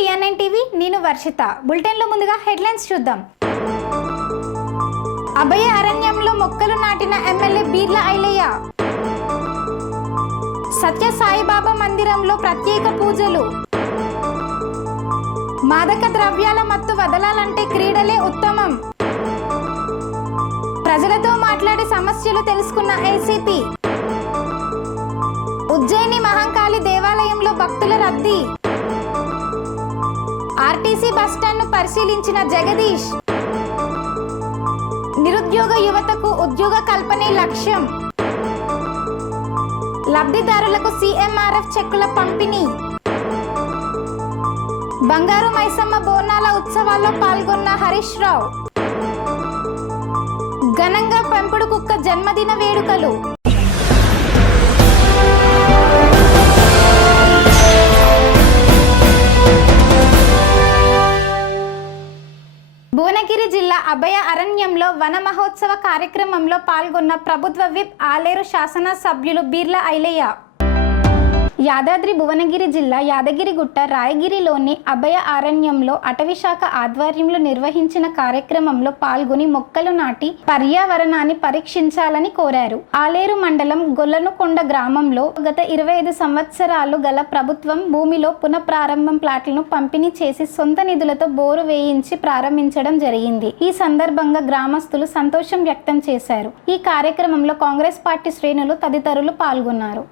TN9 TV, నేను వర్షిత. బులెటిన్లో ముందుగా హెడ్లైన్స్ చూద్దాం. అభయ అరణ్యంలో మొక్కలు నాటిన ఎమ్మెల్యే బీర్ల ఐలయ్య. సత్య సాయిబాబా మందిరంలో ప్రత్యేక పూజలు. మాదక ద్రవ్యాల మత్తు వదలాలంటే క్రీడలే ఉత్తమం. ప్రజలతో మాట్లాడి సమస్యలు తెలుసుకున్న ఏసీపీ. ఉజ్జయిని మహంకాళి దేవాలయంలో భక్తుల రద్దీ. ఆర్టీసీ బస్టాండ్ను పరిశీలించిన జగదీష్. నిరుద్యోగ యువతకు ఉద్యోగ కల్పనే లక్ష్యం. లబ్ధిదారులకు సీఎంఆర్ఎఫ్ చెక్కుల పంపిణీ. బంగారు మైసమ్మ బోనాల ఉత్సవాల్లో పాల్గొన్న హరీష్ రావు. ఘనంగా పెంపుడు కుక్క జన్మదిన వేడుకలు. భువనగిరి జిల్లా అభయ అరణ్యంలో వన మహోత్సవ కార్యక్రమంలో పాల్గొన్న ప్రభుత్వ విప్ ఆలేరు శాసన సభ్యులు బీర్ల ఐలయ్య. యాదాద్రి భువనగిరి జిల్లా యాదగిరిగుట్ట రాయగిరిలోని అభయ అరణ్యంలో అటవీశాఖ ఆధ్వర్యంలో నిర్వహించిన కార్యక్రమంలో పాల్గొని మొక్కలు నాటి పర్యావరణాన్ని పరీక్షించాలని కోరారు. ఆలేరు మండలం గొల్లనుకొండ గ్రామంలో గత 25 సంవత్సరాలు గల ప్రభుత్వం భూమిలో పునఃప్రారంభం ప్లాట్లను పంపిణీ చేసి సొంత నిధులతో బోరు వేయించి ప్రారంభించడం జరిగింది. ఈ సందర్భంగా గ్రామస్తులు సంతోషం వ్యక్తం చేశారు. ఈ కార్యక్రమంలో కాంగ్రెస్ పార్టీ శ్రేణులు తదితరులు పాల్గొన్నారు.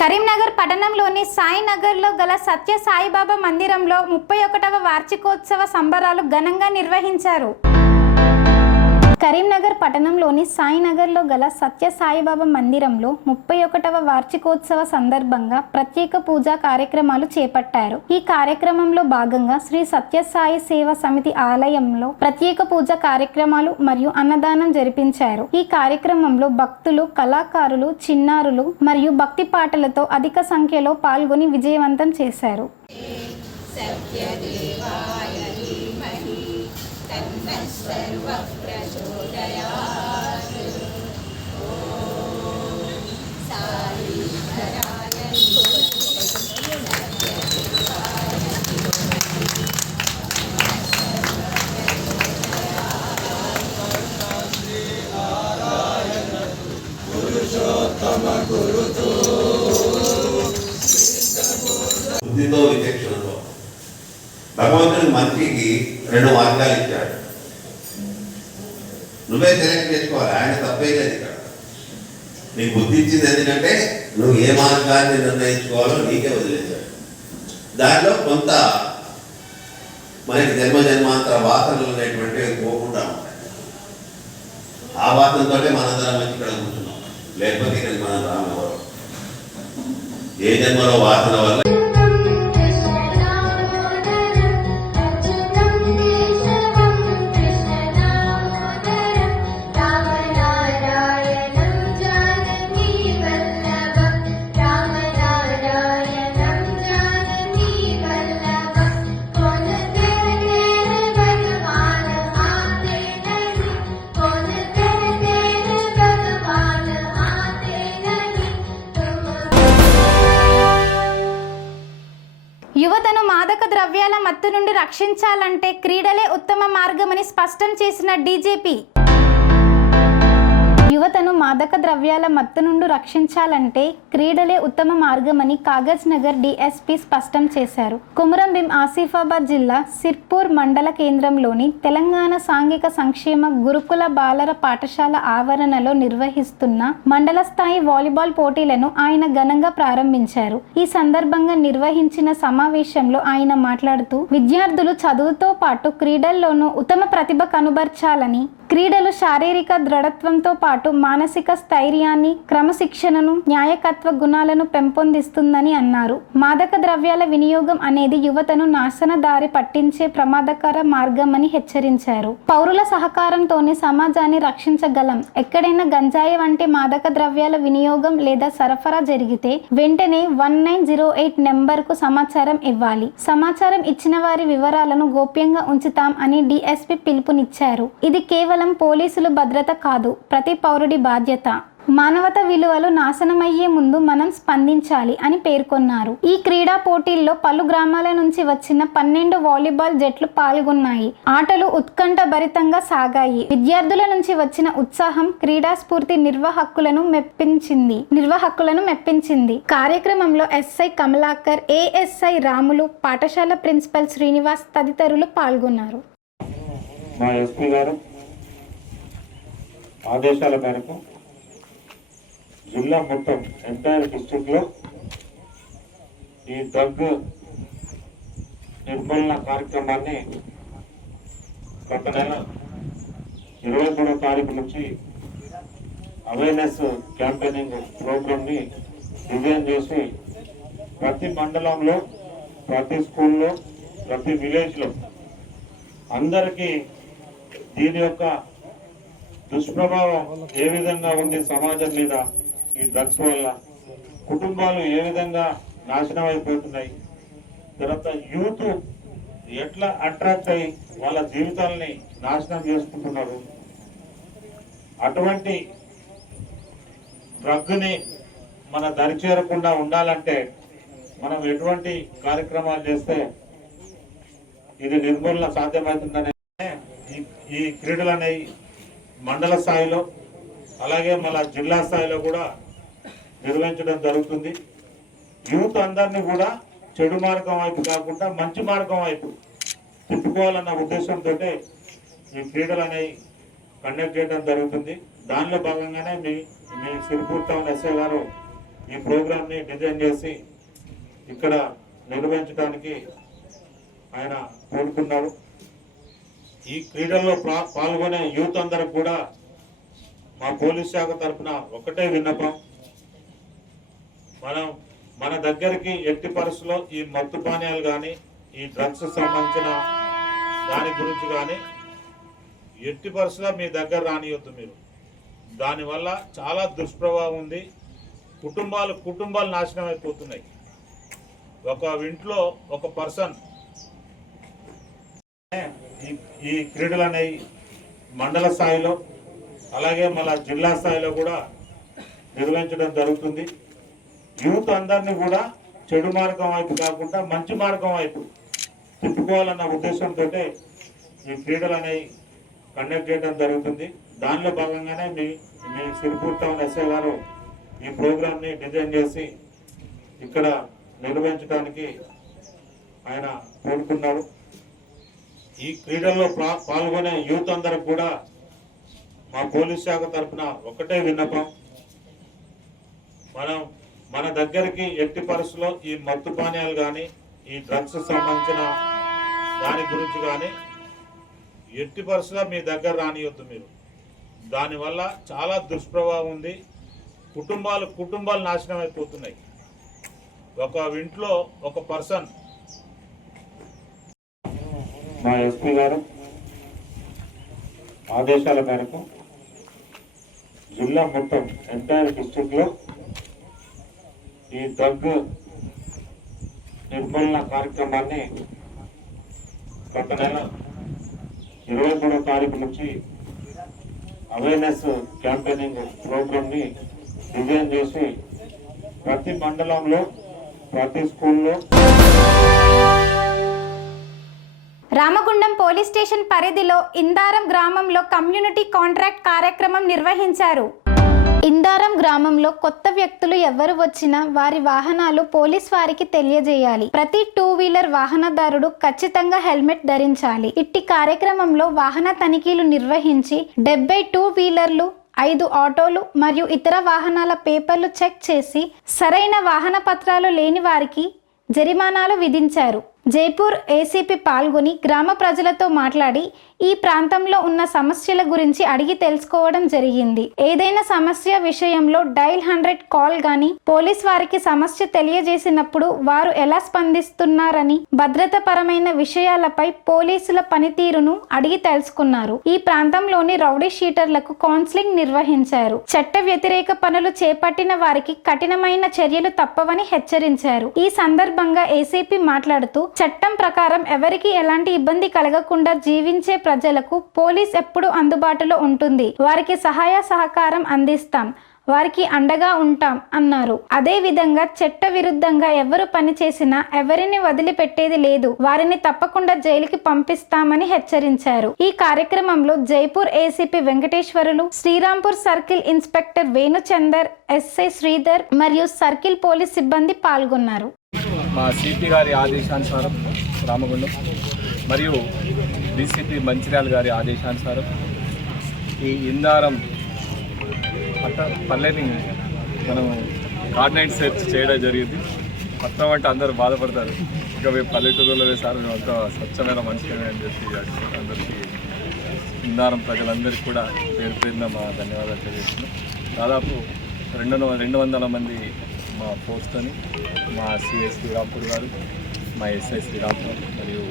కరీంనగర్ పట్టణంలోని సాయినగర్లో గల సత్య సాయిబాబా మందిరంలో 31వ వార్షికోత్సవ సంబరాలు ఘనంగా నిర్వహించారు. కరీంనగర్ పట్టణంలోని సాయినగర్లో గల సత్య సాయిబాబా మందిరంలో 31వ వార్షికోత్సవ సందర్భంగా ప్రత్యేక పూజా కార్యక్రమాలు చేపట్టారు. ఈ కార్యక్రమంలో భాగంగా శ్రీ సత్య సాయి సేవా సమితి ఆలయంలో ప్రత్యేక పూజా కార్యక్రమాలు మరియు అన్నదానం జరిపించారు. ఈ కార్యక్రమంలో భక్తులు, కళాకారులు, చిన్నారులు మరియు భక్తి పాటలతో అధిక సంఖ్యలో పాల్గొని విజయవంతం చేశారు. బుద్ధితో విచక్షణతో భగవంతుని మనిషికి 2 మార్గాలు ఇచ్చాడు. నువ్వే సెలెక్ట్ చేసుకోవాలి. ఆయన తప్పే లేదు. ఇక్కడ నీకు బుద్ధి ఇచ్చింది ఎందుకంటే నువ్వు ఏ మార్గాన్ని నిర్ణయించుకోవాలో నీకే వదిలేశాడు. దానిలో కొంత మనకి జన్మాంతర వాసనలు అనేటువంటివి పోకుండా ఉంటాయి. ఆ వాసనతో మనందరం వచ్చి ఇక్కడ కూర్చున్నాం. లేకపోతే ఇక్కడ మనం రామెవరు ఏ జన్మలో వాసన వల్ల యువతను మాదక ద్రవ్యాల మత్తు నుండి రక్షించాలంటే క్రీడలే ఉత్తమ మార్గమని స్పష్టం చేసిన డీజీపీ. యువతను మాదక ద్రవ్యాల మత్తు నుండి రక్షించాలంటే క్రీడలే ఉత్తమ మార్గమని కాగజ్ నగర్ డీఎస్పీ స్పష్టం చేశారు. కొమురం భీం ఆసిఫాబాద్ జిల్లా సిర్పూర్ మండల కేంద్రంలోని తెలంగాణ సాంఘిక సంక్షేమ గురుకుల బాలర పాఠశాల ఆవరణలో నిర్వహిస్తున్న మండల స్థాయి వాలీబాల్ పోటీలను ఆయన ఘనంగా ప్రారంభించారు. ఈ సందర్భంగా నిర్వహించిన సమావేశంలో ఆయన మాట్లాడుతూ విద్యార్థులు చదువుతో పాటు క్రీడల్లోనూ ఉత్తమ ప్రతిభ కనుబర్చాలని, క్రీడలు శారీరక దృఢత్వంతో పాటు మానసిక స్థైర్యాన్ని, క్రమశిక్షణను, న్యాయకత్వ గుణాలను పెంపొందిస్తుందని అన్నారు. మాదక ద్రవ్యాల వినియోగం అనేది యువతను నాశన దారి పట్టించే ప్రమాదకర మార్గమని హెచ్చరించారు. పౌరుల సహకారంతోనే సమాజాన్ని రక్షించగలం. ఎక్కడైనా గంజాయి వంటి మాదక ద్రవ్యాల వినియోగం లేదా సరఫరా జరిగితే వెంటనే 1908 నెంబర్కు సమాచారం ఇవ్వాలి. సమాచారం ఇచ్చిన వారి వివరాలను గోప్యంగా ఉంచుతాం అని డీఎస్పీ పిలుపునిచ్చారు. ఇది కేవలం పోలీసులు భద్రత కాదు, ప్రతి పౌరుడి బాధ్యత. మానవతా విలువలు నాశనమయ్యే ముందు మనం స్పందించాలి అని పేర్కొన్నారు. ఈ క్రీడా పోటీల్లో పలు గ్రామాల నుంచి వచ్చిన 12 వాలీబాల్ జట్లు పాల్గొన్నాయి. ఆటలు ఉత్కంఠ భరితంగా సాగాయి. విద్యార్థుల నుంచి వచ్చిన ఉత్సాహం, క్రీడా స్ఫూర్తి నిర్వాహకులను మెప్పించింది. కార్యక్రమంలో ఎస్ఐ కమలాకర్, ఏఎస్ఐ రాములు, పాఠశాల ప్రిన్సిపల్ శ్రీనివాస్ తదితరులు పాల్గొన్నారు. మా ఎస్పీ గారు ఆదేశాల మేరకు జిల్లా మొత్తం ఎంటైర్ డిస్ట్రిక్ట్లో ఈ డ్రగ్ నిర్మూలన కార్యక్రమాన్ని గత నెల 23వ తారీఖు నుంచి అవేర్నెస్ క్యాంపెయినింగ్ ప్రోగ్రామ్ని డిజైన్ చేసి ప్రతి మండలంలో, ప్రతి స్కూల్లో, ప్రతి విలేజ్లో అందరికీ దీని యొక్క దుష్ప్రభావం ఏ విధంగా ఉంది సమాజం మీద, ఈ డ్రగ్స్ వల్ల కుటుంబాలు ఏ విధంగా నాశనం అయిపోతున్నాయి, తర్వాత యూత్ ఎట్లా అట్రాక్ట్ అయ్యి వాళ్ళ జీవితాలని నాశనం చేసుకుంటున్నారు, అటువంటి డ్రగ్ని మన దరి చేరకుండా ఉండాలంటే మనం ఎటువంటి కార్యక్రమాలు చేస్తే ఇది నిర్మూలన సాధ్యమవుతుందనే ఈ క్రీడలు అనేవి మండల స్థాయిలో అలాగే మన జిల్లా స్థాయిలో కూడా నిర్వహించడం జరుగుతుంది. యూత్ అందరినీ కూడా చెడు మార్గం వైపు కాకుండా మంచి మార్గం వైపు తిప్పుకోవాలన్న ఉద్దేశంతో ఈ క్రీడలు అనేవి కండక్ట్ చేయడం జరుగుతుంది. దానిలో భాగంగానే మీ సిరిపూర్ టౌన్ ఎస్ఐ గారు ఈ ప్రోగ్రామ్ని డిజైన్ చేసి ఇక్కడ నిర్వహించడానికి ఆయన కోరుకున్నారు. ఈ క్రీడల్లో పాల్గొనే యూత్ అందరికి కూడా మా పోలీస్ శాఖ తరఫున ఒకటే విన్నపం, మన దగ్గరికి ఎట్టి పరిస్థితుల్లో ఈ మత్తు పానీయాలు కానీ ఈ డ్రగ్స్ సంబంధించిన దాని గురించి కానీ ఎట్టి పరిస్థితుల్లో మీ దగ్గర రానియొద్దు మీరు. దానివల్ల చాలా దుష్ప్రభావం ఉంది. కుటుంబాలు నాశనం అయిపోతున్నాయి. ఒక ఇంట్లో ఒక పర్సన్ ఈ క్రీడలు అనేవి మండల స్థాయిలో అలాగే మన జిల్లా స్థాయిలో కూడా నిర్వహించడం జరుగుతుంది. యూత్ అందరినీ కూడా చెడు మార్గం వైపు కాకుండా మంచి మార్గం వైపు తిప్పుకోవాలన్న ఉద్దేశంతో ఈ క్రీడలు అనేవి కండక్ట్ చేయడం జరుగుతుంది. దానిలో భాగంగానే మీ సిరిపూర్ టౌన్ ఎస్ఐ గారు ఈ ప్రోగ్రామ్ని డిజైన్ చేసి ఇక్కడ నిర్వహించడానికి ఆయన కోరుకున్నారు. ఈ క్రీడల్లో పాల్గొనే యూత్ అందరికి కూడా మా పోలీస్ శాఖ తరఫున ఒకటే విన్నపం, మన దగ్గరికి ఎట్టి పరిస్థితుల్లో ఈ మత్తు పానీయాలు కానీ ఈ డ్రగ్స్ సంబంధించిన దాని గురించి కానీ ఎట్టి పరిస్థితుల్లో మీ దగ్గర రానియొద్దు మీరు. దానివల్ల చాలా దుష్ప్రభావం ఉంది. కుటుంబాలు నాశనం అయిపోతున్నాయి. ఒక ఇంట్లో ఒక పర్సన్ మా ఎస్పీ గారు ఆదేశాల మేరకు జిల్లా మొత్తం ఎంటైర్ డిస్ట్రిక్ట్ లో ఈ డ్రగ్ నిర్మూలన కార్యక్రమాన్ని గత నెల 23వ తారీఖు నుంచి అవేర్నెస్ క్యాంపెయినింగ్ ప్రోగ్రామ్ ని డిజైన్ చేసి ప్రతి మండలంలో ప్రతి స్కూల్లో రామగుండం పోలీస్ స్టేషన్ పరిధిలో ఇందారం గ్రామంలో కమ్యూనిటీ కాంట్రాక్ట్ కార్యక్రమం నిర్వహించారు. ఇందారం గ్రామంలో కొత్త వ్యక్తులు ఎవరు వచ్చినా వారి వాహనాలు పోలీస్ వారికి తెలియజేయాలి. ప్రతి 2 వీలర్ వాహనదారుడు ఖచ్చితంగా హెల్మెట్ ధరించాలి. ఇట్టి కార్యక్రమంలో వాహన తనిఖీలు నిర్వహించి 70 2 వీలర్లు 5 ఆటోలు మరియు ఇతర వాహనాల పేపర్లు చెక్ చేసి సరైన వాహన పత్రాలు లేని వారికి జరిమానాలు విధించారు. జైపూర్ ఏసీపీ పాల్గొని గ్రామ ప్రజలతో మాట్లాడి ఈ ప్రాంతంలో ఉన్న సమస్యల గురించి అడిగి తెలుసుకోవడం జరిగింది. ఏదైనా సమస్య విషయంలో డైల్ 100 కాల్ గాని పోలీస్ వారికి సమస్య తెలియజేసినప్పుడు వారు ఎలా స్పందిస్తున్నారని భద్రతాపరమైన విషయాలపై పోలీసుల పనితీరును అడిగి తెలుసుకున్నారు. ఈ ప్రాంతంలోని రౌడీ షీటర్లకు కౌన్సిలింగ్ నిర్వహించారు. చట్ట వ్యతిరేక పనులు చేపట్టిన వారికి కఠినమైన చర్యలు తప్పవని హెచ్చరించారు. ఈ సందర్భంగా ఏసీపీ మాట్లాడుతూ చట్టం ప్రకారం ఎవరికి ఎలాంటి ఇబ్బంది కలగకుండా జీవించే ప్రజలకు పోలీస్ ఎప్పుడు అందుబాటులో ఉంటుంది. వారికి సహాయ సహకారం అందిస్తాం, వారికి అండగా ఉంటాం అన్నారు. అదే విధంగా చట్ట విరుద్ధంగా ఎవరు పని చేసినా ఎవరిని వదిలిపెట్టేది లేదు, వారిని తప్పకుండా జైలుకి పంపిస్తామని హెచ్చరించారు. ఈ కార్యక్రమంలో Jaipur ACP Venkateswarulu, Srirampur circle inspector Venuchander, SI Sridhar మరియు సర్కిల్ పోలీస్ సిబ్బంది పాల్గొన్నారు. మా సిపి గారి ఆదేశానుసారం రామగుండం మరియు డీసీపీ మంచిర్యాల గారి ఆదేశానుసారం ఈ ఇందారం పల్లెని మనం కార్డినైట్ సెర్చ్ చేయడం జరిగింది. పట్టణం అంటే అందరూ బాధపడతారు, ఇంకా మేము పల్లెటూరులో వేసారు, మేము అంతా స్వచ్ఛమైన మనుషులమే అని చెప్పి అందరికీ ఇందారం ప్రజలందరికీ కూడా పేరు పేరున మా ధన్యవాదాలు తెలియజేస్తున్నాం. దాదాపు 200 మంది మా ఫోర్స్తోని మా సిఐ శ్రీరాంపూర్ గారు, మా ఎస్ఐ శ్రీరాంపూర్ మరియు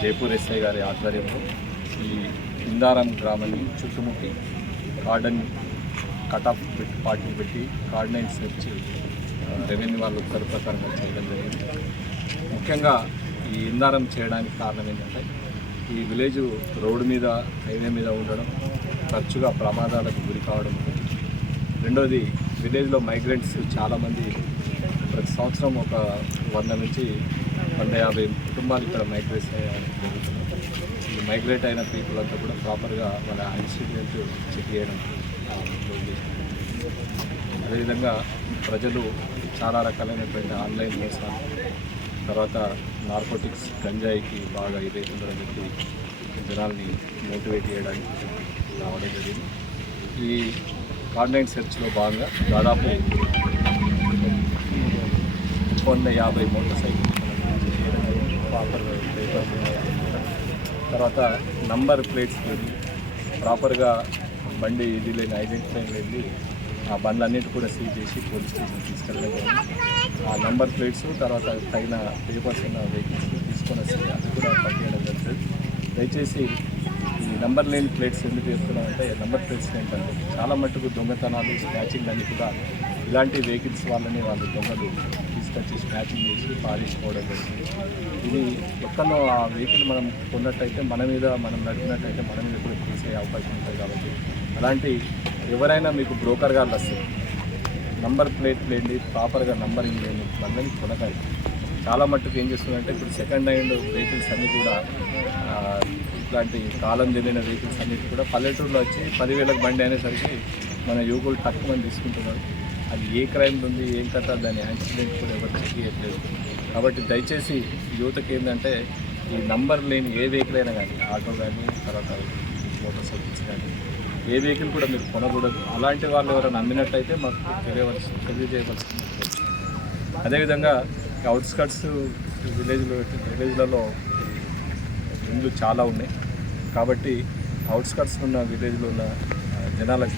జైపూర్ ఎస్ఐ గారి ఆధ్వర్యంలో ఈ ఇందారం గ్రామాన్ని చుట్టుముట్టి కార్డన్ కటాఫ్ పార్టీ పెట్టి కార్డినైట్ సెర్చ్ రెవెన్యూ వాళ్ళు ఉత్తర ప్రకారంగా చేయడం జరిగింది. ముఖ్యంగా ఈ ఇందారం చేయడానికి కారణం ఏంటంటే ఈ విలేజ్ రోడ్డు మీద హైవే మీద ఉండడం, తరచుగా ప్రమాదాలకు గురి కావడం. రెండోది విలేజ్లో మైగ్రెంట్స్ చాలామంది ప్రతి సంవత్సరం ఒక 100 నుంచి 150 కుటుంబాలు ఇక్కడ మైగ్రేట్ జరుగుతున్నాయి. ఈ మైగ్రేట్ అయిన పీపుల్ అంతా కూడా ప్రాపర్గా వాళ్ళ యాక్సిడెంట్ చెక్ చేయడం. అదేవిధంగా ప్రజలు చాలా రకాలైనటువంటి ఆన్లైన్ మోసాలు, తర్వాత నార్కోటిక్స్ గంజాయికి బాగా ఇదవుతుందని చెప్పి జనాల్ని మోటివేట్ చేయడానికి రావడం జరిగింది. ఈ కార్డినైట్ సెర్చ్లో భాగంగా దాదాపు 150 మోటార్ సైకిల్ ప్రాపర్ పేపర్స్ తర్వాత నంబర్ ప్లేట్స్ లేని ప్రాపర్గా బండి ఇది లేని ఐడెంటిఫై లేని ఆ బండ్లన్నిటి కూడా సీజ్ చేసి పోలీస్ స్టేషన్ తీసుకెళ్ళడం జరిగింది. ఆ నంబర్ ప్లేట్స్ తర్వాత తగిన పేపర్స్ ఉన్న వెహికల్స్ తీసుకొని వస్తే అది కూడా పంపించడం జరుగుతుంది. దయచేసి ఈ నెంబర్ లేని ప్లేట్స్ ఎందుకు వేస్తున్నామంటే నెంబర్ ప్లేట్స్ ఏంటంటే చాలా మట్టుకు దొంగతనాలు స్నాచింగ్ అన్నీ కూడా ఇలాంటి వెహికల్స్ వాళ్ళు దొంగలు తీసుకొచ్చి స్నాచింగ్ చేసి పారేసుకోవడం జరుగుతుంది. ఇది ఎక్కడో ఆ వెహికల్ మనం కొన్నట్టయితే మన మీద మనం నడిపినట్టయితే మన మీద కూడా తీసే అవకాశం ఉంటుంది. కాబట్టి అలాంటి ఎవరైనా మీకు బ్రోకర్ గారు వస్తే నంబర్ ప్లేట్ లేని ప్రాపర్గా నంబరింగ్ లేని బండ్లని కొనకాలి. చాలా మట్టుకు ఏం చేస్తుందంటే ఇప్పుడు సెకండ్ హ్యాండ్ వెహికల్స్ అన్నీ కూడా ఇట్లాంటి కాలం చెందిన వెహికల్స్ అన్నిటి కూడా పల్లెటూరులో వచ్చి 10,000 బండి అనేసరికి మన యువకులు తక్కువ తీసుకుంటున్నారు. అది ఏ క్రైమ్ ఉంది ఏం కథ దాని యాక్సిడెంట్ కూడా ఎవరు చెక్ చేయట్లేదు. కాబట్టి దయచేసి యువతకి ఏంటంటే ఈ నంబర్ లేని ఏ వెహికల్ అయినా కానీ ఆటో కానీ తర్వాత మోటార్ సైకిల్స్ కానీ ఏ వెహికల్ కూడా మీరు కొనకూడదు. అలాంటి వాళ్ళు ఎవరైనా నమ్మినట్టయితే మాకు తెలియజేయవలసింది. అదేవిధంగా అవుట్స్కట్స్ విలేజ్లలో ఇండ్లు చాలా ఉన్నాయి. కాబట్టి అవుట్స్కట్స్ ఉన్న విలేజ్లో ఉన్న జనాలకు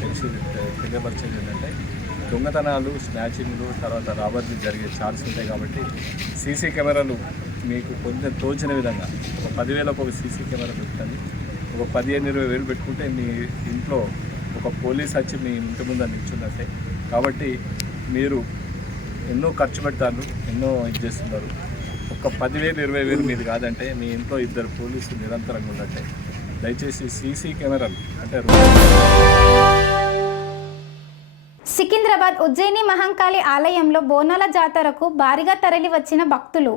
తెలియపరిచేది ఏంటంటే దొంగతనాలు స్నాచింగ్లు తర్వాత రాబర్లు జరిగే ఛాన్స్ ఉంటాయి. కాబట్టి సీసీ కెమెరాలు మీకు కొంచెం తోచిన విధంగా ఒక 10,000 ఒక సీసీ కెమెరా పెట్టండి. ఒక 15-20 పెట్టుకుంటే మీ ఇంట్లో ఒక పోలీస్ వచ్చి మీ ఇంటి ముందు నిల్చున్నట్టే. కాబట్టి మీరు ఎన్నో ఖర్చు పెడతారు, ఎన్నో ఇది చేస్తున్నారు. ఒక 10,000-20,000 మీది కాదంటే మీ ఇంట్లో 2 పోలీసులు నిరంతరంగా ఉన్నట్టే. దయచేసి సీసీ కెమెరాలు అంటే సికింద్రాబాద్ ఉజ్జయిని మహంకాళి ఆలయంలో బోనాల జాతరకు భారీగా తరలి వచ్చిన భక్తులు.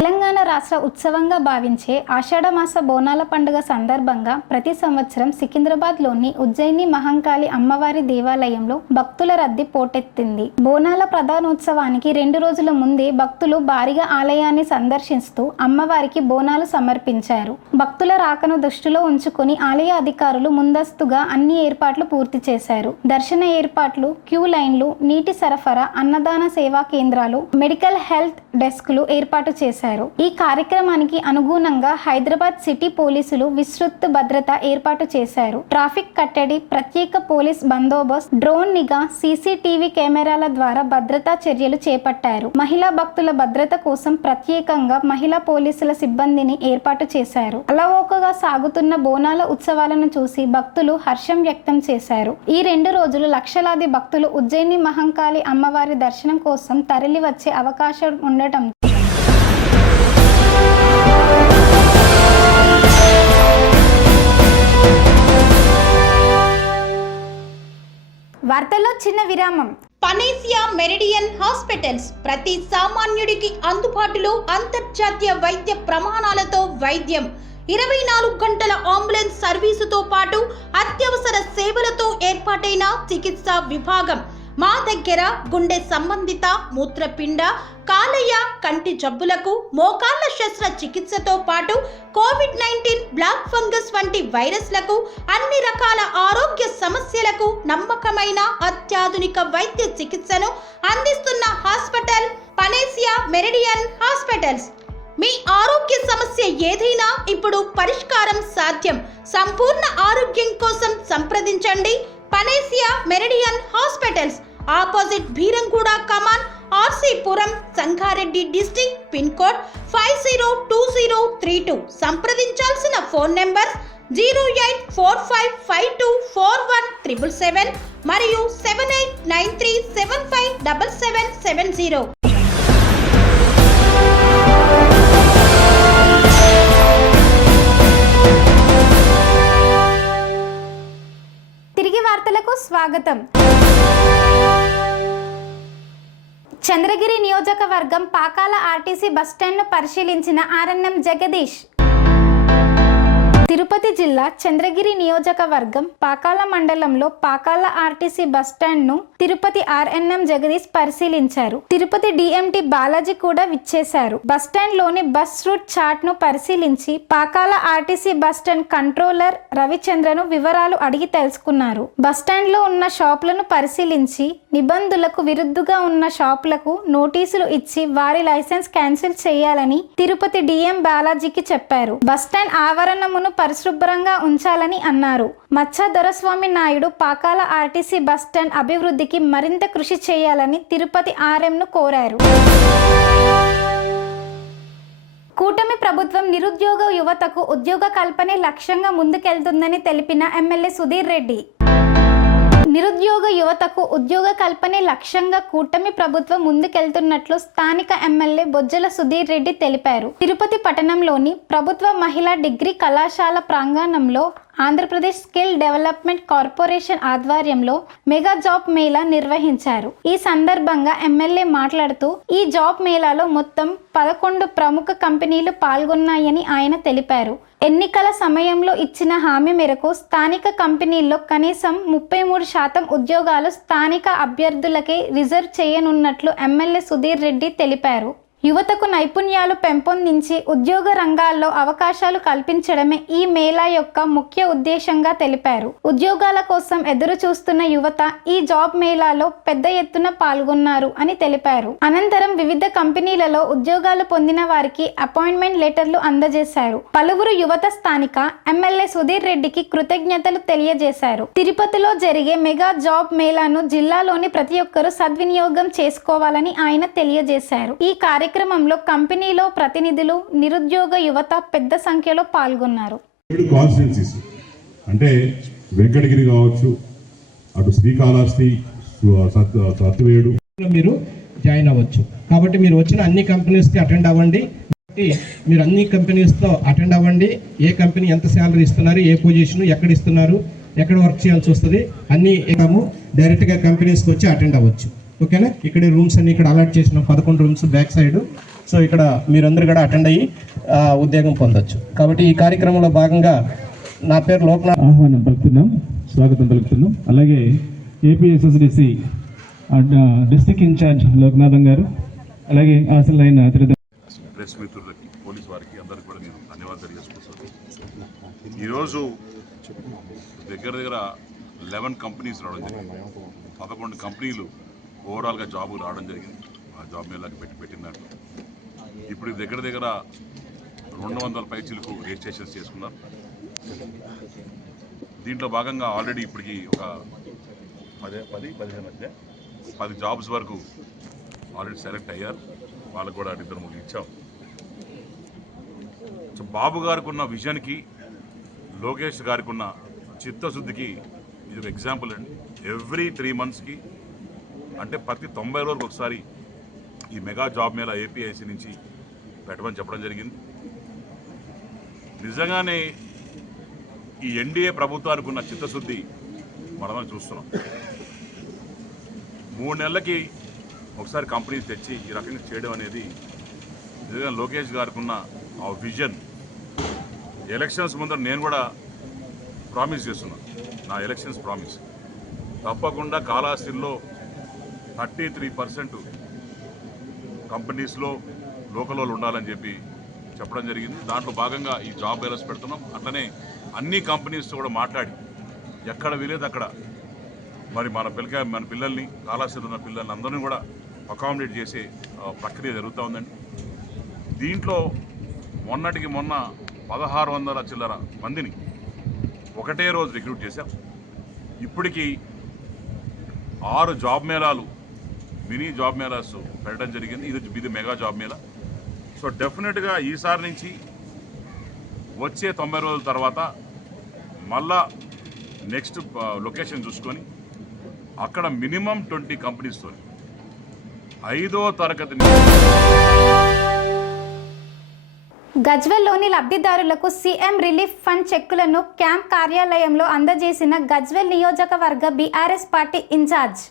తెలంగాణ రాష్ట్ర ఉత్సవంగా భావించే ఆషాఢమాస బోనాల పండుగ సందర్భంగా ప్రతి సంవత్సరం సికింద్రాబాద్లోని ఉజ్జయిని మహంకాళి అమ్మవారి దేవాలయంలో భక్తుల రద్దీ పోటెత్తింది. బోనాల ప్రధానోత్సవానికి 2 రోజుల ముందే భక్తులు భారీగా ఆలయాన్ని సందర్శిస్తూ అమ్మవారికి బోనాలు సమర్పించారు. భక్తుల రాకను దృష్టిలో ఉంచుకొని ఆలయ అధికారులు ముందస్తుగా అన్ని ఏర్పాట్లు పూర్తి చేశారు. దర్శన ఏర్పాట్లు, క్యూ లైన్లు, నీటి సరఫరా, అన్నదాన సేవా కేంద్రాలు, మెడికల్ హెల్త్ డెస్క్లు ఏర్పాటు చేశారు. ఈ కార్యక్రమానికి అనుగుణంగా హైదరాబాద్ సిటీ పోలీసులు విస్తృత భద్రత ఏర్పాటు చేశారు. ట్రాఫిక్ కట్టడి, ప్రత్యేక పోలీస్ బందోబస్తు, డ్రోన్ నిఘా, సీసీటీవీ కెమెరాల ద్వారా భద్రతా చర్యలు చేపట్టారు. మహిళా భక్తుల భద్రత కోసం ప్రత్యేకంగా మహిళా పోలీసుల సిబ్బందిని ఏర్పాటు చేశారు. అలవోకగా సాగుతున్న బోనాల ఉత్సవాలను చూసి భక్తులు హర్షం వ్యక్తం చేశారు. ఈ 2 రోజులు లక్షలాది భక్తులు ఉజ్జయిని మహంకాళి అమ్మవారి దర్శనం కోసం తరలి వచ్చే అవకాశం ఉండటం వార్తల్లో చిన్న విరామం. పనేసియా మెరిడియన్ హాస్పిటల్స్ ప్రతి సామాన్యుడికి అందుబాటులో అంతర్జాతీయ వైద్య ప్రమాణాలతో వైద్యం, 24 గంటల అంబులెన్స్ సర్వీసుతో పాటు అత్యవసర సేవలతో ఏర్పాటైన చికిత్సా విభాగం. మా దగ్గర గుండె సంబంధిత, మూత్రపిండ, కాలేయ, కంటి జబ్బులకు, మోకాళ్ల శస్త్ర చికిత్సతో పాటు కోవిడ్-19, బ్లాక్ ఫంగస్ వంటి వైరస్లకు, అన్ని రకాల ఆరోగ్య సమస్యలకు నమ్మకమైన అత్యాధునిక వైద్య చికిత్సను అందిస్తున్న హాస్పిటల్ పనేసియా మెరిడియన్ హాస్పిటల్స్. మీ ఆరోగ్య సమస్య ఏదైనా ఇప్పుడు పరిష్కారం సాధ్యం. సంపూర్ణ ఆరోగ్యం కోసం సంప్రదించండి Panacea Meridian hospitals. Opposite Beeramguda కమాన్, RC Puram, Sangareddy district. Pin code 502032. సంప్రదించాల్సిన ఫోన్ నెంబర్ 0845524177 మరియు 7893757770. తిరిగి వార్తలకు స్వాగతం. చంద్రగిరి నియోజకవర్గం పాకాల ఆర్టీసీ బస్టాండ్ను పరిశీలించిన ఆర్ఎన్ఎం జగదీష్. తిరుపతి జిల్లా చంద్రగిరి నియోజకవర్గం పాకాల మండలంలో పాకాల ఆర్టీసీ బస్టాండ్ను తిరుపతి ఆర్ఎన్ఎం జగదీష్ పరిశీలించారు. తిరుపతి డిఎంటి బాలాజీ కూడా విచ్చేశారు. బస్టాండ్లోని బస్ రూట్ చార్ట్ను పరిశీలించి పాకాల ఆర్టీసీ బస్టాండ్ కంట్రోలర్ రవిచంద్రను వివరాలు అడిగి తెలుసుకున్నారు. బస్టాండ్లో ఉన్న షాపులను పరిశీలించి నిబంధనలకు విరుద్ధంగా ఉన్న షాపులకు నోటీసులు ఇచ్చి వారి లైసెన్స్ క్యాన్సిల్ చేయాలని తిరుపతి డిఎం బాలాజీకి చెప్పారు. బస్టాండ్ ఆవరణమును పరిశుభ్రంగా ఉంచాలని అన్నారు. మచ్చ దొరస్వామి నాయుడు పాకాల ఆర్టీసీ బస్టాండ్ అభివృద్ధికి మరింత కృషి చేయాలని తిరుపతి ఆర్ఎంను కోరారు. కూటమి ప్రభుత్వం నిరుద్యోగ యువతకు ఉద్యోగ కల్పనే లక్ష్యంగా ముందుకెళ్తుందని తెలిపిన ఎమ్మెల్యే సుధీర్ రెడ్డి. నిరుద్యోగ యువతకు ఉద్యోగ కల్పనే లక్ష్యంగా కూటమి ప్రభుత్వం ముందుకెళ్తున్నట్లు స్థానిక ఎమ్మెల్యే బొజ్జల సుధీర్ రెడ్డి తెలిపారు. తిరుపతి పట్టణంలోని ప్రభుత్వ మహిళా డిగ్రీ కళాశాల ప్రాంగణంలో ఆంధ్రప్రదేశ్ స్కిల్ డెవలప్మెంట్ కార్పొరేషన్ ఆధ్వర్యంలో మెగా జాబ్ మేళా నిర్వహించారు. ఈ సందర్భంగా ఎమ్మెల్యే మాట్లాడుతూ ఈ జాబ్ మేళాలో మొత్తం 11 ప్రముఖ కంపెనీలు పాల్గొన్నాయని ఆయన తెలిపారు. ఎన్నికల సమయంలో ఇచ్చిన హామీ మేరకు స్థానిక కంపెనీల్లో కనీసం 33% ఉద్యోగాలు స్థానిక అభ్యర్థులకే రిజర్వ్ చేయనున్నట్లు ఎమ్మెల్యే సుధీర్ రెడ్డి తెలిపారు. యువతకు నైపుణ్యాలు పెంపొందించి ఉద్యోగ రంగాల్లో అవకాశాలు కల్పించడమే ఈ మేళా యొక్క ముఖ్య ఉద్దేశంగా తెలిపారు. ఉద్యోగాల కోసం ఎదురు చూస్తున్న యువత ఈ జాబ్ మేళాలో పెద్ద ఎత్తున పాల్గొన్నారు అని తెలిపారు. అనంతరం వివిధ కంపెనీలలో ఉద్యోగాలు పొందిన వారికి అపాయింట్మెంట్ లెటర్లు అందజేశారు. పలువురు యువత స్థానిక ఎమ్మెల్యే సుధీర్ రెడ్డికి కృతజ్ఞతలు తెలియజేశారు. తిరుపతిలో జరిగే మెగా జాబ్ మేళాను జిల్లాలోని ప్రతి ఒక్కరూ సద్వినియోగం చేసుకోవాలని ఆయన తెలియజేశారు. ఈ కార్యక్రమంలో కంపెనీలో ప్రతినిధులు, నిరుద్యోగ యువత పెద్ద సంఖ్యలో పాల్గొన్నారు. కాన్స్టిట్యున్సీస్ అంటే వెంకటగిరి కావచ్చు, అటు శ్రీకాళహస్తి, సత్తువేడు మీరు జాయిన్ అవ్వచ్చు. కాబట్టి మీరు వచ్చిన అన్ని కంపెనీస్కి అటెండ్ అవ్వండి. మీరు అన్ని కంపెనీస్తో అటెండ్ అవ్వండి. ఏ కంపెనీ ఎంత శాలరీ ఇస్తున్నారు, ఏ పొజిషన్, ఎక్కడ ఇస్తున్నారు, ఎక్కడ వర్క్ చేయాల్సి వస్తుంది అన్నీ డైరెక్ట్గా కంపెనీస్కి వచ్చి అటెండ్ అవ్వచ్చు. ఓకేనా? ఇక్కడ రూమ్స్ అన్ని ఇక్కడ అలాట్ చేసిన 11 రూమ్స్ బ్యాక్ సైడ్. సో ఇక్కడ మీరందరూ కూడా అటెండ్ అయ్యి ఉద్యోగం పొందొచ్చు. కాబట్టి ఈ కార్యక్రమంలో భాగంగా నా పేరు లోక్నాథ్, ఆహ్వానం పలుకుతున్నాం, స్వాగతం పలుకుతున్నాం. అలాగే ఏపీఎస్ఎస్డిసి డిస్ట్రిక్ట్ ఇన్ఛార్జ్ లోక్నాథం గారు, అలాగే అసలైన ప్రెస్ మిత్రులకి, పోలీస్ వారికి అందరికీ కూడా నేను ధన్యవాదాలు తెలియజేసుకుంటాను. ఈరోజు దగ్గర 11 కంపెనీస్ రావడం జరిగింది. 11 కంపెనీలు ఓవరాల్గా జాబ్ రావడం జరిగింది. ఆ జాబ్ మేళాకి పెట్టిన దాంట్లో ఇప్పుడు దగ్గర 200 పైచీలకు రిజిస్ట్రేషన్స్ చేసుకున్నారు. దీంట్లో భాగంగా ఆల్రెడీ ఇప్పటికి ఒక 10 జాబ్స్ వరకు ఆల్రెడీ సెలెక్ట్ అయ్యారు. వాళ్ళకు కూడా 2-3 ఇచ్చాం. సో బాబు గారికి ఉన్న విజన్కి, లోకేష్ గారికి ఉన్న చిత్తశుద్ధికి ఇది ఒక ఎగ్జాంపుల్ అండి. ఎవ్రీ 3 మంత్స్కి అంటే ప్రతి 90 రోజులకు ఒకసారి ఈ మెగా జాబ్ మేళా ఏపీఐసి నుంచి పెట్టమని చెప్పడం జరిగింది. నిజంగానే ఈ ఎన్డీఏ ప్రభుత్వానికి ఉన్న చిత్తశుద్ధి మనం చూస్తున్నాం. 3 నెలలకి ఒకసారి కంపెనీస్ తెచ్చి ఈ రకంగా చేయడం అనేది నిజంగా లోకేష్ గారికి ఉన్న ఆ విజన్. ఎలక్షన్స్ ముందర నేను కూడా ప్రామిస్ చేస్తున్నాను, నా ఎలక్షన్స్ ప్రామిస్ తప్పకుండా కాళహస్తిలో 33% కంపెనీస్లో లోకల్ వాళ్ళు ఉండాలని చెప్పి చెప్పడం జరిగింది. దాంట్లో భాగంగా ఈ జాబ్ మేళాస్ పెడుతున్నాం. అట్లనే అన్ని కంపెనీస్తో కూడా మాట్లాడి ఎక్కడ వీలేదు అక్కడ మరి మన పిల్లల్ని, కాళహస్తిలో ఉన్న పిల్లల్ని అందరినీ కూడా అకామిడేట్ చేసే ప్రక్రియ జరుగుతూ ఉందండి. దీంట్లో మొన్నటికి మొన్న 1600 చిల్లర మందిని ఒకటే రోజు రిక్రూట్ చేశాం. ఇప్పటికీ 6 జాబ్ మేళాలు, మినీ జాబ్ మేళాస్ పెట్టడం జరిగింది. ఇది మెగా జాబ్ మేళా. సో డెఫినెట్గా ఈసారి నుంచి వచ్చే 90 రోజుల తర్వాత మళ్ళా నెక్స్ట్ లొకేషన్ చూసుకొని అక్కడ మినిమం 20 కంపెనీస్తో 5వ తరగతి గజ్వెల్లోని లబ్ధిదారులకు సీఎం రిలీఫ్ ఫండ్ చెక్కులను క్యాంప్ కార్యాలయంలో అందజేసిన గజ్వెల్ నియోజకవర్గ బీఆర్ఎస్ పార్టీ ఇన్ఛార్జ్.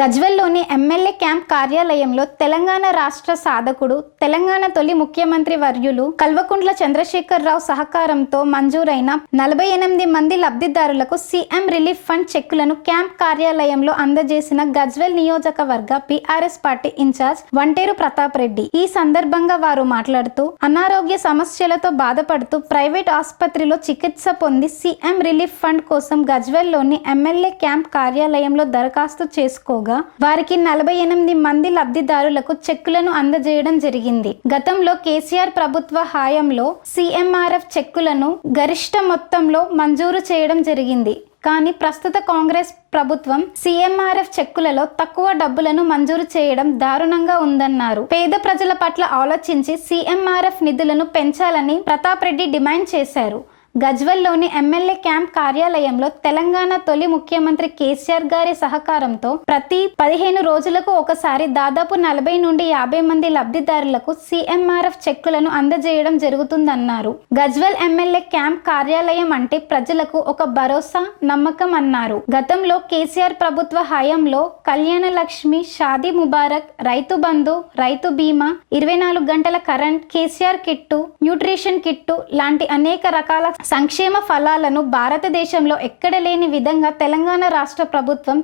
గజ్వెల్లోని ఎమ్మెల్యే క్యాంప్ కార్యాలయంలో తెలంగాణ రాష్ట్ర సాధకుడు, తెలంగాణ తొలి ముఖ్యమంత్రి వర్యులు కల్వకుంట్ల చంద్రశేఖరరావు సహకారంతో మంజూరైన 48 మంది లబ్ధిదారులకు సీఎం రిలీఫ్ ఫండ్ చెక్కులను క్యాంప్ కార్యాలయంలో అందజేసిన గజ్వెల్ నియోజకవర్గ BRS party incharge Vanteru Pratap Reddy. ఈ సందర్భంగా వారు మాట్లాడుతూ, అనారోగ్య సమస్యలతో బాధపడుతూ ప్రైవేట్ ఆసుపత్రిలో చికిత్స పొంది సీఎం రిలీఫ్ ఫండ్ కోసం గజ్వెల్లోని ఎమ్మెల్యే క్యాంప్ కార్యాలయంలో దరఖాస్తు చేసుకోగా వారికి 48 మంది లబ్ధిదారులకు చెక్కులను అందజేయడం జరిగింది. గతంలో కేసీఆర్ ప్రభుత్వ హయాంలో సీఎంఆర్ఎఫ్ చెక్కులను గరిష్ట మొత్తంలో మంజూరు చేయడం జరిగింది. కానీ ప్రస్తుత కాంగ్రెస్ ప్రభుత్వం సీఎంఆర్ఎఫ్ చెక్కులలో తక్కువ డబ్బులను మంజూరు చేయడం దారుణంగా ఉందన్నారు. పేద ప్రజల పట్ల ఆలోచించి సీఎంఆర్ఎఫ్ నిధులను పెంచాలని ప్రతాప్ రెడ్డి డిమాండ్ చేశారు. గజ్వెల్లోని ఎమ్మెల్యే క్యాంప్ కార్యాలయంలో తెలంగాణ తొలి ముఖ్యమంత్రి కేసీఆర్ గారి సహకారంతో ప్రతి 15 రోజులకు ఒకసారి దాదాపు 40 నుండి 50 మంది లబ్ధిదారులకు సీఎంఆర్ఎఫ్ చెక్కులను అందజేయడం జరుగుతుందన్నారు. గజ్వెల్ ఎమ్మెల్యే క్యాంప్ కార్యాలయం అంటే ప్రజలకు ఒక భరోసా, నమ్మకం అన్నారు. గతంలో కేసీఆర్ ప్రభుత్వ హయాంలో కళ్యాణ లక్ష్మి, షాదీ ముబారక్, రైతు బంధు, రైతు బీమా, 24 గంటల current, KCR kit, nutrition kit లాంటి అనేక రకాల సంక్షేమ ఫలాలను భారతదేశంలో ఎక్కడ లేని విధంగా తెలంగాణ రాష్ట్ర ప్రభుత్వం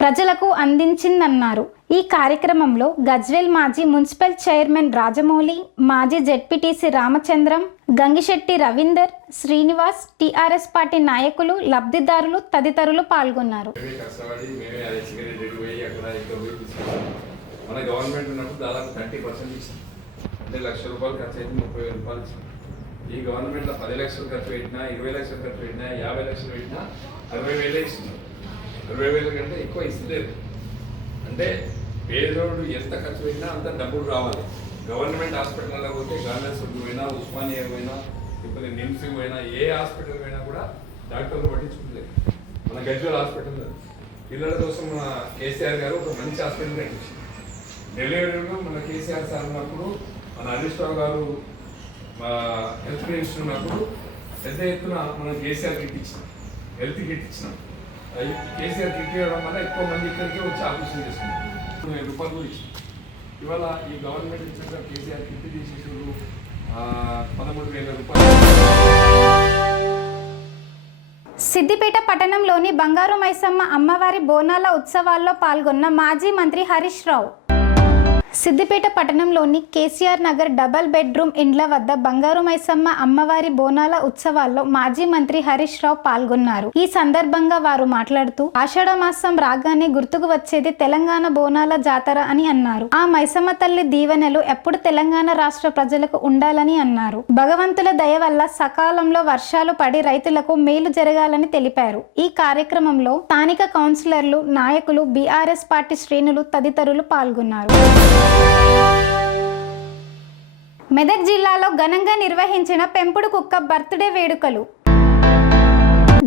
ప్రజలకు అందించిందన్నారు. ఈ కార్యక్రమంలో గజ్వెల్ మాజీ మున్సిపల్ చైర్మన్ రాజమౌళి, మాజీ ZPTC Ramachandram, Gangisetti Ravinder, Srinivas, TRS party నాయకులు, లబ్ధిదారులు తదితరులు పాల్గొన్నారు. మన గవర్నమెంట్ ఉన్నప్పుడు దాదాపు 30% ఇచ్చింది. అంటే ₹1,00,000 ఖర్చు అయితే 30,000 రూపాయలు ఇచ్చింది. ఈ గవర్నమెంట్లో 10 లక్షలు ఖర్చు పెట్టినా, 20 లక్షలు ఖర్చు పెట్టినా, 50 లక్షలు పెట్టినా 60,000 ఇస్తున్నారు. 60,000 కంటే ఎక్కువ ఇస్తలేదు. అంటే పేదోడు ఎంత ఖర్చు పెట్టినా అంత డబ్బులు రావాలి. గవర్నమెంట్ హాస్పిటల్లో పోతే గాంధీ పోయినా, ఉస్మానియా పోయినా, ఇప్పుడు నిమ్స్కి పోయినా, ఏ హాస్పిటల్ పోయినా కూడా డాక్టర్లు పట్టించుకోలేదు. మన గజ్వెల్ హాస్పిటల్ పిల్లల కోసం మన కేసీఆర్ గారు ఒక మంచి హాస్పిటల్ కట్టించారు. డెలివరీలో మన కేసీఆర్ సార్ ఉన్నప్పుడు, మన హరీష్ రావు గారు హెల్త్ మినిస్టర్ ఉన్నప్పుడు పెద్ద ఎత్తున మనం కేసీఆర్ కిట్ ఇచ్చినాం, హెల్త్ కిట్ ఇచ్చినాం. కేసీఆర్ కిట్ ఇవ్వడం వల్ల ఎక్కువ మంది ఇక్కడికి వచ్చి ఆపరేషన్ చేసుకున్నాం. ₹1,000 కూడా ఇచ్చినాం. ఇవాళ ఈ గవర్నమెంట్ ఇచ్చిన కేసీఆర్ కిట్ తీసేసి ₹13,000. సిద్దిపేట పట్టణంలోని బంగారు మైసమ్మ అమ్మవారి బోనాల ఉత్సవాల్లో పాల్గొన్న మాజీ మంత్రి హరీష్ రావు. సిద్దిపేట పట్టణంలోని కేసీఆర్ నగర్ డబల్ బెడ్రూమ్ ఇండ్ల వద్ద బంగారు మైసమ్మ అమ్మవారి బోనాల ఉత్సవాల్లో మాజీ మంత్రి హరీష్ రావు పాల్గొన్నారు. ఈ సందర్భంగా వారు మాట్లాడుతూ, ఆషాఢ మాసం రాగానే గుర్తుకు వచ్చేది తెలంగాణ బోనాల జాతర అని అన్నారు. ఆ మైసమ్మ తల్లి దీవెనలు ఎప్పుడు తెలంగాణ రాష్ట్ర ప్రజలకు ఉండాలని అన్నారు. భగవంతుల దయ వల్ల సకాలంలో వర్షాలు పడి రైతులకు మేలు జరగాలని తెలిపారు. ఈ కార్యక్రమంలో స్థానిక కౌన్సిలర్లు, నాయకులు, బీఆర్ఎస్ పార్టీ శ్రేణులు తదితరులు పాల్గొన్నారు. మెదక్ జిల్లాలో ఘనంగా నిర్వహించిన పెంపుడు కుక్క బర్త్డే వేడుకలు.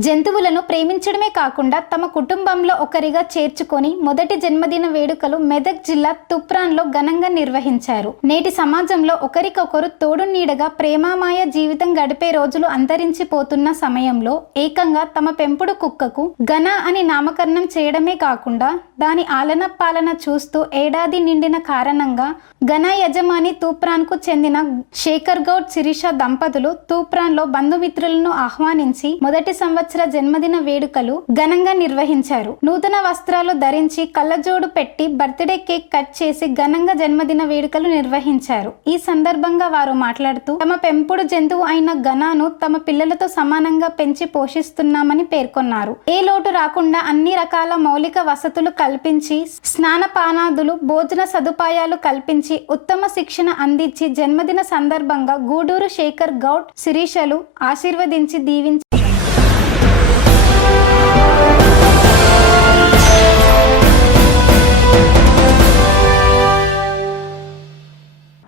జంతువులను ప్రేమించడమే కాకుండా తమ కుటుంబంలో ఒకరిగా చేర్చుకొని మొదటి జన్మదిన వేడుకలు మెదక్ జిల్లా తుప్రాన్లో ఘనంగా నిర్వహించారు. నేటి సమాజంలో ఒకరికొకరు తోడు నీడగా ప్రేమామాయ జీవితం గడిపే రోజులు అంతరించిపోతున్న సమయంలో ఏకంగా తమ పెంపుడు కుక్కకు ఘన అని నామకరణం చేయడమే కాకుండా దాని ఆలన పాలన చూస్తూ ఏడాది నిండిన కారణంగా ఘన యజమాని తూప్రాన్కు చెందిన శేఖర్ గౌడ్, శిరీష దంపతులు తూప్రాన్లో బంధుమిత్రులను ఆహ్వానించి మొదటి సంవత్సర జన్మదిన వేడుకలు ఘనంగా నిర్వహించారు. నూతన వస్త్రాలు ధరించి కళ్ళజోడు పెట్టి బర్త్డే కేక్ కట్ చేసి ఘనంగా జన్మదిన వేడుకలు నిర్వహించారు. ఈ సందర్భంగా వారు మాట్లాడుతూ, తమ పెంపుడు జంతువు అయిన ఘనాను తమ పిల్లలతో సమానంగా పెంచి పోషిస్తున్నామని పేర్కొన్నారు. ఏ లోటు రాకుండా అన్ని రకాల మౌలిక వసతులు కల్పించి, స్నానపానాదులు, భోజన సదుపాయాలు కల్పించి, ఉత్తమ శిక్షణ అందించి జన్మదిన సందర్భంగా గూడూరు శేఖర్ గౌడ్, శిరీషలు ఆశీర్వదించి దీవించి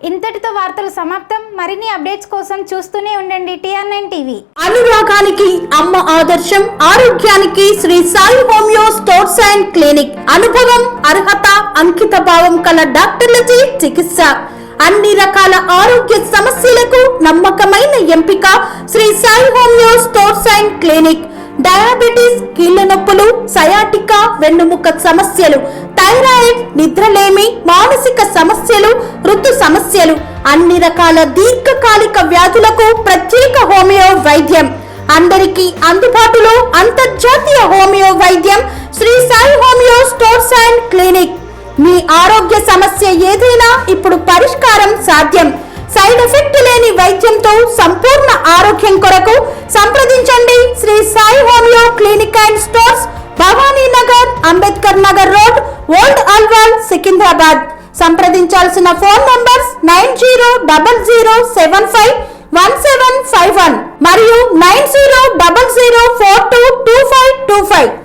ఇంతటితో వార్తలు సమాప్తం. మరిన్ని అప్డేట్స్ కోసం చూస్తూనే ఉండండి TR9 టీవీ. అనురాగానికి అమ్మ ఆదర్శం, ఆరోగ్యానికి Shri Sai homeo stores and clinic. అనుభవం, అర్హత, అంకిత భావం కల డాక్టర్లచే చికిత్స. అన్ని రకాల ఆరోగ్య సమస్యలకు నమ్మకమైన ఎంపిక Shri Sai homeo stores and clinic. Diabetes, కీళ్ల నొప్పులు, సయాటికా, వెన్నుముక్క సమస్యలు, థైరాయిడ్, నిద్రలేమి, మానసిక సమస్యలు, ఋతు సమస్యలు, అన్ని రకాల దీర్ఘకాలిక వ్యాధులకు ప్రత్యేక హోమియో వైద్యం. అందరికీ అందుబాటులో అంతర్జాతీయ హోమియో వైద్యం Shri Sai homeo stores and clinic. మీ ఆరోగ్య సమస్య ఏదైనా ఇప్పుడు పరిష్కారం సాధ్యం. సైడ్ ఎఫెక్ట్ లేని వైద్యంతో సంపూర్ణ ఆరోగ్యం కొరకు సంప్రదించండి Shri Sai homeo clinic and stores, Bhavani Nagar, Ambedkar Nagar road, old Alwal, Secunderabad. సంప్రదించాల్సిన ఫోన్ నంబర్స్ 9000751751 మరియు 9000422525.